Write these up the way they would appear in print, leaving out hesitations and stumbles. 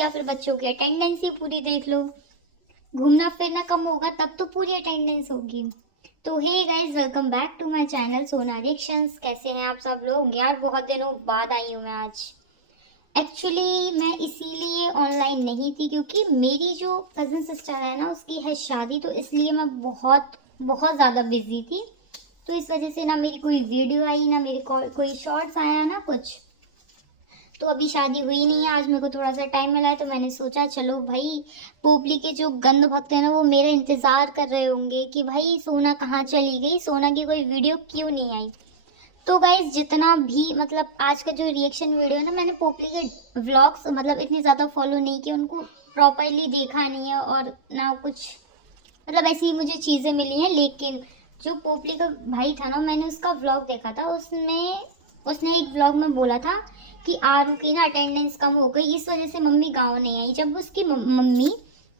या फिर बच्चों की अटेंडेंस ही पूरी देख लो। घूमना फिरना कम होगा तब तो पूरी अटेंडेंस होगी। तो hey guys, welcome back to my channel Sona reactions. कैसे हैं आप सब लोग? यार बहुत दिनों बाद आई हूँ मैं आज। एक्चुअली मैं इसीलिए ऑनलाइन नहीं थी क्योंकि मेरी जो कज़न सिस्टर है ना, उसकी है शादी, तो इसलिए मैं बहुत बहुत ज़्यादा बिजी थी। तो इस वजह से ना मेरी कोई वीडियो आई, ना मेरे कोई शॉर्ट्स आया, ना कुछ। तो अभी शादी हुई नहीं है, आज मेरे को थोड़ा सा टाइम मिला है, तो मैंने सोचा चलो भाई, पोपली के जो गंद भक्त है ना, वो मेरा इंतज़ार कर रहे होंगे कि भाई सोना कहाँ चली गई, सोना की कोई वीडियो क्यों नहीं आई। तो गाइज, जितना भी मतलब आज का जो रिएक्शन वीडियो है ना, मैंने पोपली के व्लॉग्स मतलब इतनी ज़्यादा फॉलो नहीं किया, उनको प्रॉपरली देखा नहीं है, और ना कुछ मतलब ऐसी ही मुझे चीज़ें मिली हैं। लेकिन जो पोपली का भाई था ना, मैंने उसका व्लॉग देखा था, उसमें उसने एक व्लॉग में बोला था कि आरू की ना अटेंडेंस कम हो गई, इस वजह से मम्मी गाँव नहीं आई। जब उसकी मम्मी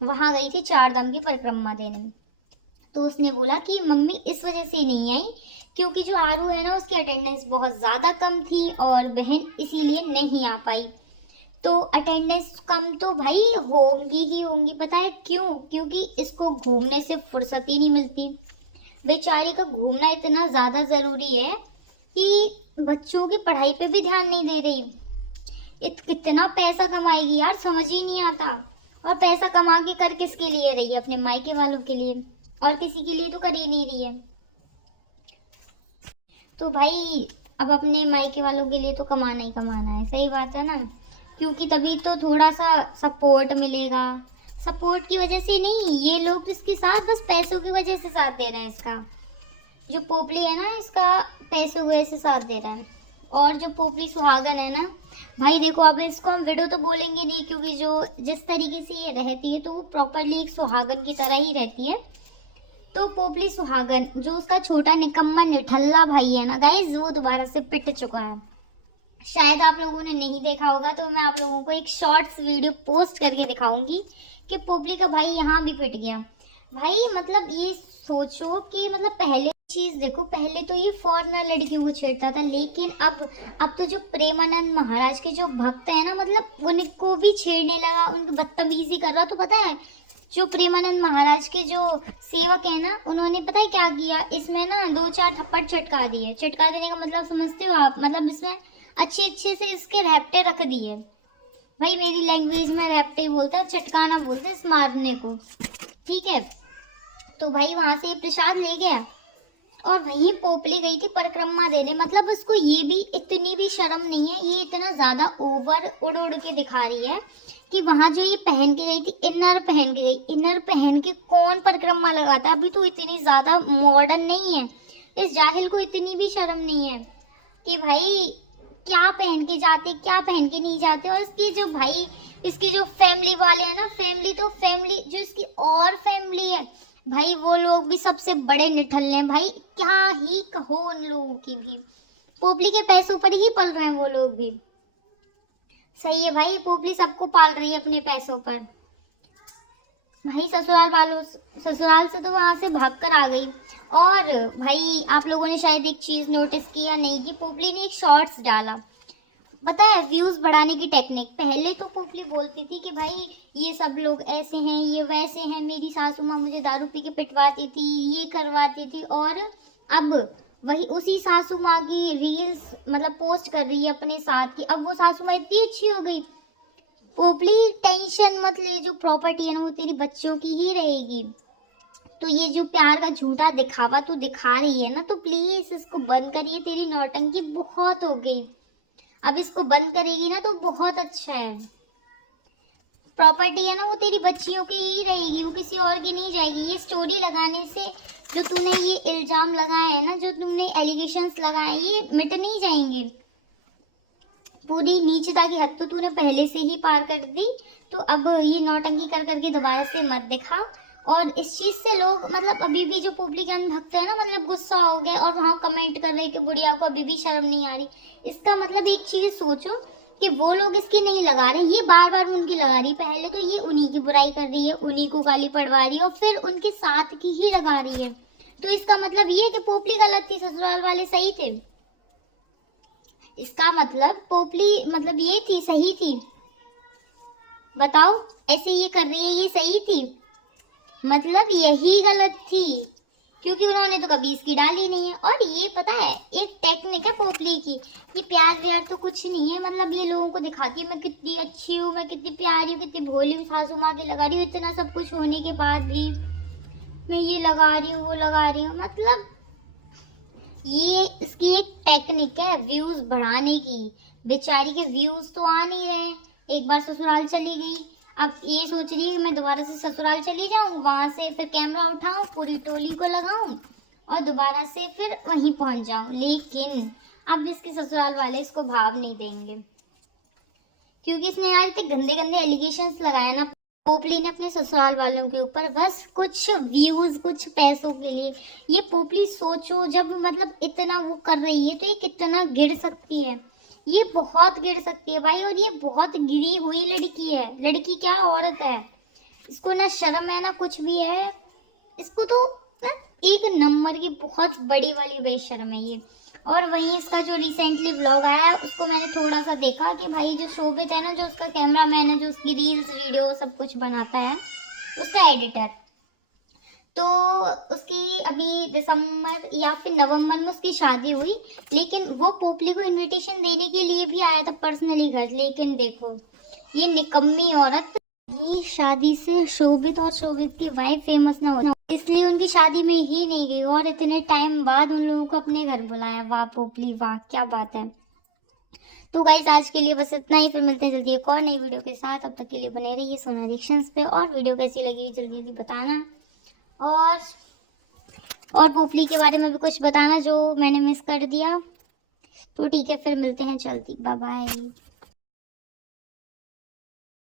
वहाँ गई थी 4 धाम की परिक्रमा देने, तो उसने बोला कि मम्मी इस वजह से नहीं आई क्योंकि जो आरू है ना, उसकी अटेंडेंस बहुत ज़्यादा कम थी और बहन इसीलिए नहीं आ पाई। तो अटेंडेंस कम तो भाई होंगी ही होंगी, पता है क्यों? क्योंकि इसको घूमने से फुर्सत ही नहीं मिलती। बेचारी का घूमना इतना ज़्यादा ज़रूरी है कि बच्चों की पढ़ाई पे भी ध्यान नहीं दे रही। कितना पैसा कमाएगी यार, समझ ही नहीं आता। और पैसा कमा के कर किसके लिए रही है? अपने मायके वालों के लिए, और किसी के लिए तो कर ही नहीं रही है। तो भाई अब अपने मायके वालों के लिए तो कमाना ही कमाना है, सही बात है ना? क्योंकि तभी तो थोड़ा सा सपोर्ट मिलेगा। सपोर्ट की वजह से नहीं, ये लोग इसके साथ बस पैसों की वजह से साथ दे रहे हैं इसका। जो पोपली है ना, इसका पैसों की वजह से साथ दे रहा है। और जो पोपली सुहागन है ना, भाई देखो, अब इसको हम विडो तो बोलेंगे नहीं क्योंकि जो जिस तरीके से ये रहती है तो वो प्रॉपरली एक सुहागन की तरह ही रहती है। तो पोपली सुहागन, जो उसका छोटा निकम्मा निठल्ला भाई है ना गाइस, वो दोबारा से पिट चुका है। शायद आप लोगों ने नहीं देखा होगा, तो मैं आप लोगों को एक शॉर्ट्स वीडियो पोस्ट करके दिखाऊंगी कि पोपली का भाई यहाँ भी पिट गया। भाई मतलब ये सोचो कि मतलब पहले चीज देखो, पहले तो ये फॉरेनर लड़कियों को छेड़ता था, लेकिन अब तो जो प्रेमानंद महाराज के जो भक्त है ना, मतलब उनको भी छेड़ने लगा, उनको बदतमीजी कर रहा। तो पता है, जो प्रेमानंद महाराज के जो सेवक है ना, उन्होंने पता है क्या किया, इसमें ना 2-4 थप्पड़ चटका दिए। चटका देने का मतलब समझते हो आप? मतलब इसमें अच्छे अच्छे से इसके रैप्टे रख दिए। भाई मेरी लैंग्वेज में रैप्टे बोलते हैं, चटकाना बोलते हैं इस मारने को, ठीक है? तो भाई वहां से प्रसाद ले गया और वहीं पोपली गई थी परिक्रमा देने। मतलब उसको ये भी इतनी भी शर्म नहीं है, ये इतना ज्यादा ओवर उड़ उड़ के दिखा रही है कि वहां जो ये पहन के गई थी, इनर पहन के गई। इनर पहन के कौन परिक्रमा लगाता है? अभी तो इतनी ज्यादा मॉडर्न नहीं है, इस जाहिल को इतनी भी शर्म नहीं है कि भाई क्या पहन के जाते, क्या पहन के नहीं जाते। और इसकी जो भाई, इसकी जो फैमिली वाले हैं ना, फैमिली जो इसकी और फैमिली है भाई, वो लोग भी सबसे बड़े निठल्ले हैं भाई। क्या ही कहो उन लोगों की भी, पोपली के पैसों पर ही पल रहे हैं वो लोग भी। सही है भाई, पोपली सबको पाल रही है अपने पैसों पर। भाई ससुराल से तो वहां से भाग कर आ गई। और भाई आप लोगों ने शायद एक चीज नोटिस किया नहीं कि पोपली ने एक शॉर्ट्स डाला, पता है, व्यूज बढ़ाने की टेक्निक। पहले तो पोपली बोलती थी कि भाई ये सब लोग ऐसे हैं, ये वैसे हैं, मेरी सासू माँ मुझे दारू पी के पिटवाती थी, ये करवाती थी। और अब वही उसी सासू माँ की रील्स मतलब पोस्ट कर रही है अपने साथ की। अब वो सासू माँ इतनी अच्छी हो गई। पोपली टेंशन मत ले, जो प्रॉपर्टी है ना, वो तेरी बच्चों की ही रहेगी। तो ये जो प्यार का झूठा दिखावा तू दिखा रही है ना, तो प्लीज इसको बंद करिए, तेरी नौटंकी बहुत हो गई। अब इसको बंद करेगी ना तो बहुत अच्छा है। प्रॉपर्टी है ना, वो तेरी बच्चियों की ही रहेगी, वो किसी और की नहीं जाएगी। ये स्टोरी लगाने से जो तूने ये इल्जाम लगाए हैं ना, जो तुमने एलिगेशंस लगाए, ये मिट नहीं जाएंगे। पूरी नीचता की हद तो तूने पहले से ही पार कर दी। तो अब ये नौटंकी कर करके दोबारा से मत दिखा। और इस चीज से लोग मतलब अभी भी जो पोपली के भक्त है ना, मतलब गुस्सा हो गए और वहाँ कमेंट कर रहे कि बुढ़िया को अभी भी शर्म नहीं आ रही। इसका मतलब एक चीज सोचो कि वो लोग इसकी नहीं लगा रहे, ये बार बार उनकी लगा रही। पहले तो ये उन्हीं की बुराई कर रही है, उन्हीं को गाली पड़वा रही है, और फिर उनके साथ की ही लगा रही है। तो इसका मतलब ये है कि पोपली गलत थी, ससुराल वाले सही थे। इसका मतलब पोपली मतलब ये थी, सही थी। बताओ, ऐसे ये कर रही है, ये सही थी? मतलब यही गलत थी, क्योंकि उन्होंने तो कभी इसकी डाली नहीं है। और ये पता है एक टेक्निक है पोपली की, ये प्यार व्यार तो कुछ नहीं है, मतलब ये लोगों को दिखाती है मैं कितनी अच्छी हूँ, मैं कितनी प्यारी हूँ, कितनी भोली हूँ, सासू माँ की लगा रही हूँ, इतना सब कुछ होने के बाद भी मैं ये लगा रही हूँ वो लगा रही हूँ। मतलब ये इसकी एक टेक्निक है व्यूज बढ़ाने की। बेचारी के व्यूज तो आ नहीं रहे, एक बार ससुराल चली गई, अब ये सोच रही है कि मैं दोबारा से ससुराल चली जाऊं, वहां से फिर कैमरा उठाऊं, पूरी टोली को लगाऊं और दोबारा से फिर वहीं पहुंच जाऊं। लेकिन अब इसके ससुराल वाले इसको भाव नहीं देंगे, क्योंकि इसने यार इतने गंदे गंदे एलिगेशंस लगाए ना पोपली ने अपने ससुराल वालों के ऊपर, बस कुछ व्यूज कुछ पैसों के लिए। ये पोपली सोचो, जब मतलब इतना वो कर रही है तो ये कितना गिर सकती है, ये बहुत गिर सकती है भाई। और ये बहुत गिरी हुई लड़की है, लड़की क्या औरत है, इसको ना शर्म है ना कुछ भी है, इसको तो ना एक नंबर की बहुत बड़ी वाली बेशर्म है ये। और वहीं इसका जो रिसेंटली व्लॉग आया है उसको मैंने थोड़ा सा देखा कि भाई जो शोभित है ना, जो उसका कैमरामैन है, जो उसकी रील्स वीडियो सब कुछ बनाता है, उसका एडिटर, तो उसकी अभी दिसंबर या फिर नवंबर में उसकी शादी हुई, लेकिन वो पोपली को इनविटेशन देने के लिए भी आया था पर्सनली घर। लेकिन देखो ये निकम्मी औरत, ये शादी से शोभित और शोभित की वाइफ फेमस ना हो, इसलिए उनकी शादी में ही नहीं गई और इतने टाइम बाद उन लोगों को अपने घर बुलाया। वाह पोपली वाह, क्या बात है। तो गाइस आज के लिए बस इतना ही, फिर मिलते हैं जल्दी एक और नई वीडियो के साथ। अब तक के लिए बने रहिए सोना रिएक्शंस पे, और वीडियो कैसी लगी जल्दी जल्दी बताना, और पोपली के बारे में भी कुछ बताना जो मैंने मिस कर दिया। तो ठीक है, फिर मिलते हैं जल्दी, बाय बाय।